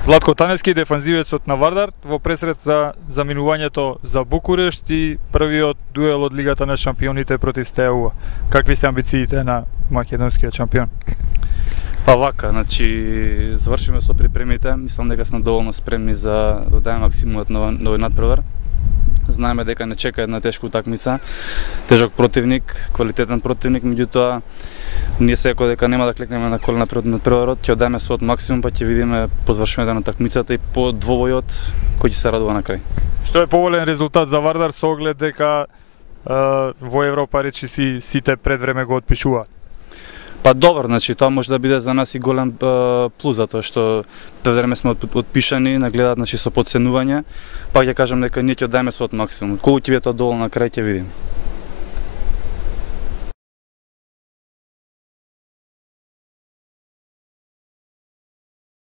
Златко Таневски, дефанзивецот на Вардар, во пресред за заминувањето за Букурешт и првиот дуел од Лигата на шампионите против Стејува. Какви се амбициите на македонскиот шампион? Па вака, значи завршиме со припремите, мислам дека сме доволно спремни за да дадеме максимумот на овој надпревар. Знаеме дека не чека една тешка утакмица, тежок противник, квалитетен противник, меѓутоа ние секој дека нема да клекнеме на колена пред надпреварот, ќе оддаеме својот максимум, па ќе видиме по завршувањето на такмицата и по двобојот кој ќе се радува на крај. Што е поволен резултат за Вардар со оглед дека во Европа речи сите пред време го отпишуваат? Па добар, значи тоа може да биде за нас и голем плюс, затоа што пред време сме отпишани, нагледаат, значи со подценување, па ќе кажам дека ние ќе оддаеме својот максимум. Колку ќе биде тоа доволно на крај ќе видиме.